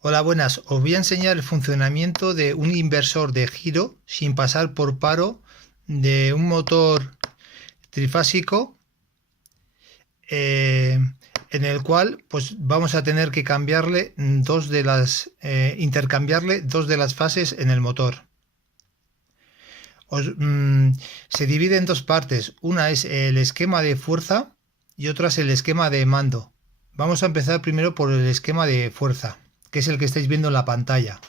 Hola, buenas. Os voy a enseñar el funcionamiento de un inversor de giro sin pasar por paro de un motor trifásico eh, en el cual pues vamos a tener que cambiarle intercambiarle dos de las fases en el motor. Se divide en dos partes. Una es el esquema de fuerza y otra es el esquema de mando. Vamos a empezar primero por el esquema de fuerza, que es el que estáis viendo en la pantalla.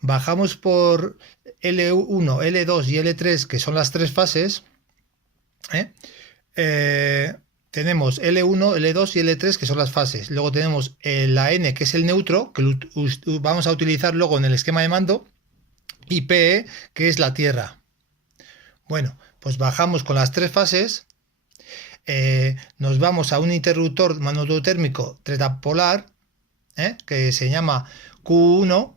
Bajamos por L1, L2 y L3, que son las tres fases. Tenemos L1, L2 y L3, que son las fases. Luego tenemos la N, que es el neutro, que vamos a utilizar luego en el esquema de mando, y PE, que es la tierra. Bueno, pues bajamos con las tres fases. Nos vamos a un interruptor magnetotérmico tetrapolar, que se llama Q1.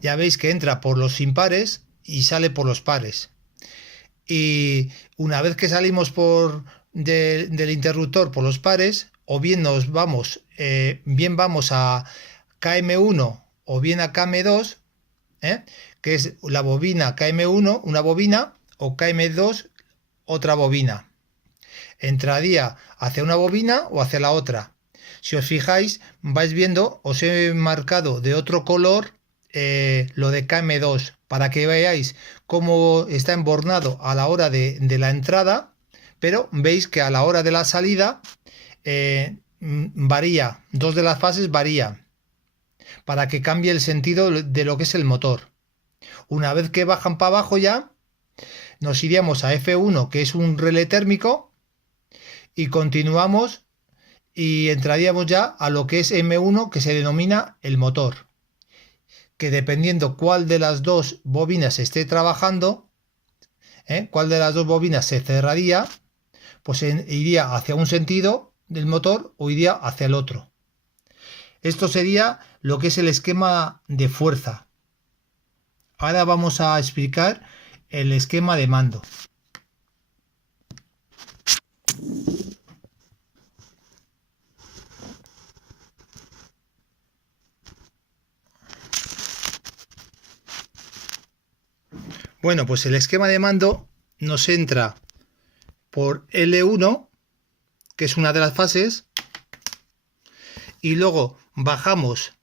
Ya veis que entra por los impares y sale por los pares. Y una vez que salimos del interruptor por los pares, o bien nos vamos, bien vamos a KM1 o bien a KM2, que es la bobina KM1, una bobina, o KM2, otra bobina. Entraría hacia una bobina o hacia la otra. Si os fijáis, vais viendo, os he marcado de otro color lo de KM2 para que veáis cómo está embornado a la hora de la entrada, pero veis que a la hora de la salida varía, dos de las fases varía para que cambie el sentido de lo que es el motor. Una vez que bajan para abajo ya nos iríamos a F1, que es un relé térmico, y continuamos y entraríamos ya a lo que es M1, que se denomina el motor, que dependiendo cuál de las dos bobinas esté trabajando, cuál de las dos bobinas se cerraría, pues iría hacia un sentido del motor o iría hacia el otro. Esto sería lo que es el esquema de fuerza. Ahora vamos a explicar el esquema de mando. Bueno, pues el esquema de mando nos entra por L1, que es una de las fases, y luego bajamos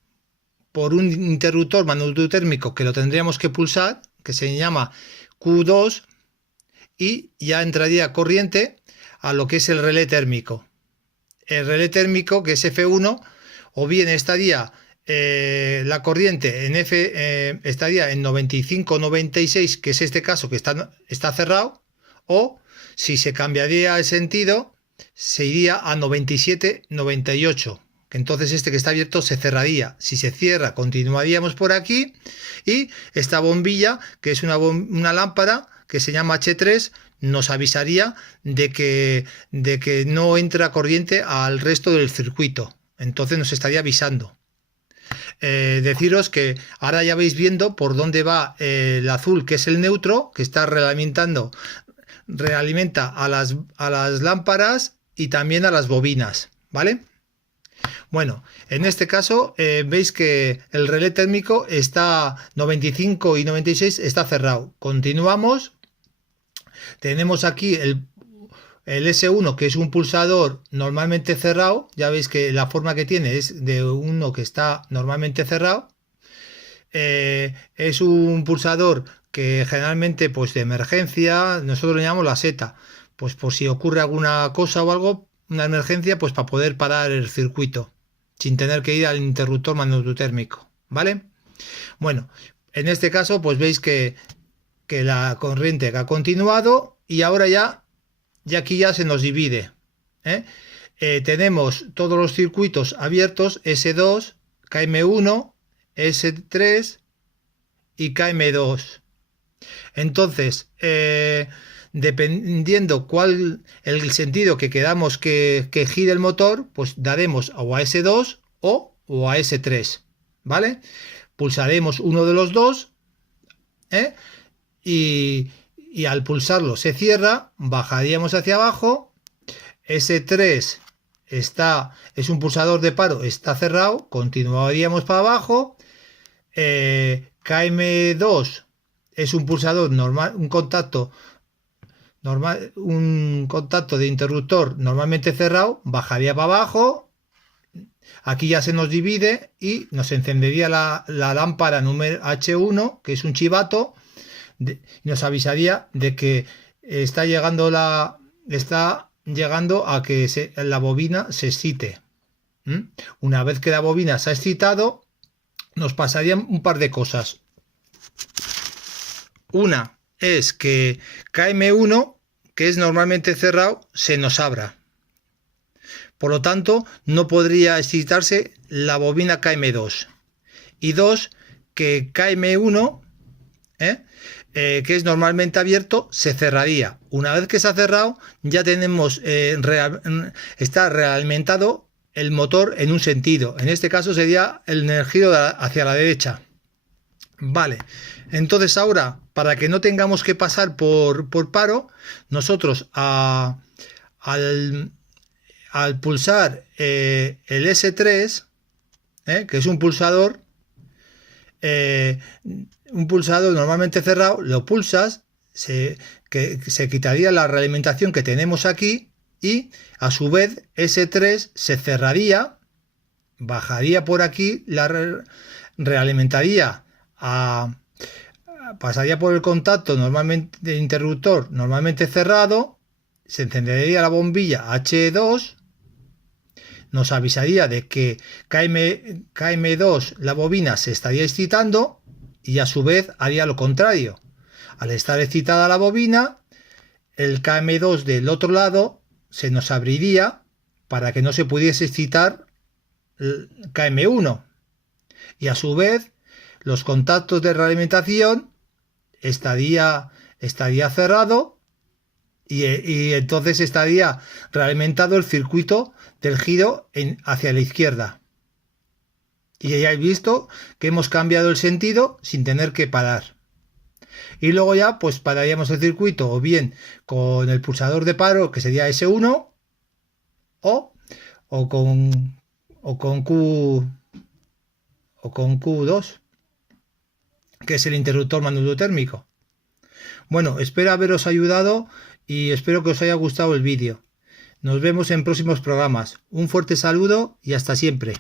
por un interruptor magnetotérmico que lo tendríamos que pulsar, que se llama Q2, y ya entraría corriente a lo que es el relé térmico. El relé térmico, que es F1, o bien estaría la corriente en estaría en 95-96, que es este caso que está cerrado, o si se cambiaría el sentido, se iría a 97-98, que entonces este que está abierto se cerraría. Si se cierra, continuaríamos por aquí, y esta bombilla, que es una lámpara que se llama H3, nos avisaría de que no entra corriente al resto del circuito. Entonces nos estaría avisando. Deciros que ahora ya vais viendo por dónde va el azul, que es el neutro, que está realimenta a las lámparas y también a las bobinas, ¿vale? Bueno, en este caso veis que el relé térmico está 95 y 96 está cerrado. Continuamos. Tenemos aquí el S1, que es un pulsador normalmente cerrado. Ya veis que la forma que tiene es de uno que está normalmente cerrado. Es un pulsador que generalmente, pues de emergencia, nosotros le llamamos la seta, pues por si ocurre alguna cosa o algo, una emergencia, pues para poder parar el circuito sin tener que ir al interruptor magnetotérmico, ¿vale? Bueno, en este caso, pues veis que la corriente ha continuado y ahora ya aquí ya se nos divide. Tenemos todos los circuitos abiertos, S2, KM1, S3 y KM2. Entonces, dependiendo cuál el sentido que queramos que gire el motor, pues daremos o a S2 o a S3, ¿vale? Pulsaremos uno de los dos, y al pulsarlo se cierra, bajaríamos hacia abajo, S3 es un pulsador de paro, está cerrado, continuaríamos para abajo. KM2 es un pulsador normal, un contacto de interruptor normalmente cerrado, bajaría para abajo. Aquí ya se nos divide y nos encendería la lámpara número H1, que es un chivato, y nos avisaría de que está llegando a que la bobina se excite. Una vez que la bobina se ha excitado, nos pasarían un par de cosas. Una es que KM1, que es normalmente cerrado, se nos abra. Por lo tanto, no podría excitarse la bobina KM2. Y dos, que KM1, que es normalmente abierto, se cerraría. Una vez que se ha cerrado, ya tenemos, está realimentado el motor en un sentido. En este caso sería el giro hacia la derecha. Vale, entonces ahora, para que no tengamos que pasar por paro, nosotros al pulsar el S3, que es un pulsador normalmente cerrado, lo pulsas, se quitaría la realimentación que tenemos aquí y a su vez S3 se cerraría, bajaría por aquí, realimentaría, pasaría por el contacto normalmente de interruptor normalmente cerrado, se encendería la bombilla H2, nos avisaría de que KM2, la bobina, se estaría excitando y a su vez haría lo contrario. Al estar excitada la bobina, el KM2 del otro lado se nos abriría para que no se pudiese excitar el KM1 y a su vez los contactos de realimentación estaría cerrado y entonces estaría realimentado el circuito del giro hacia la izquierda. Y ya habéis visto que hemos cambiado el sentido sin tener que parar. Y luego ya pues pararíamos el circuito o bien con el pulsador de paro, que sería S1, o con Q2, que es el interruptor magnetotérmico. Bueno, espero haberos ayudado y espero que os haya gustado el vídeo. Nos vemos en próximos programas. Un fuerte saludo y hasta siempre.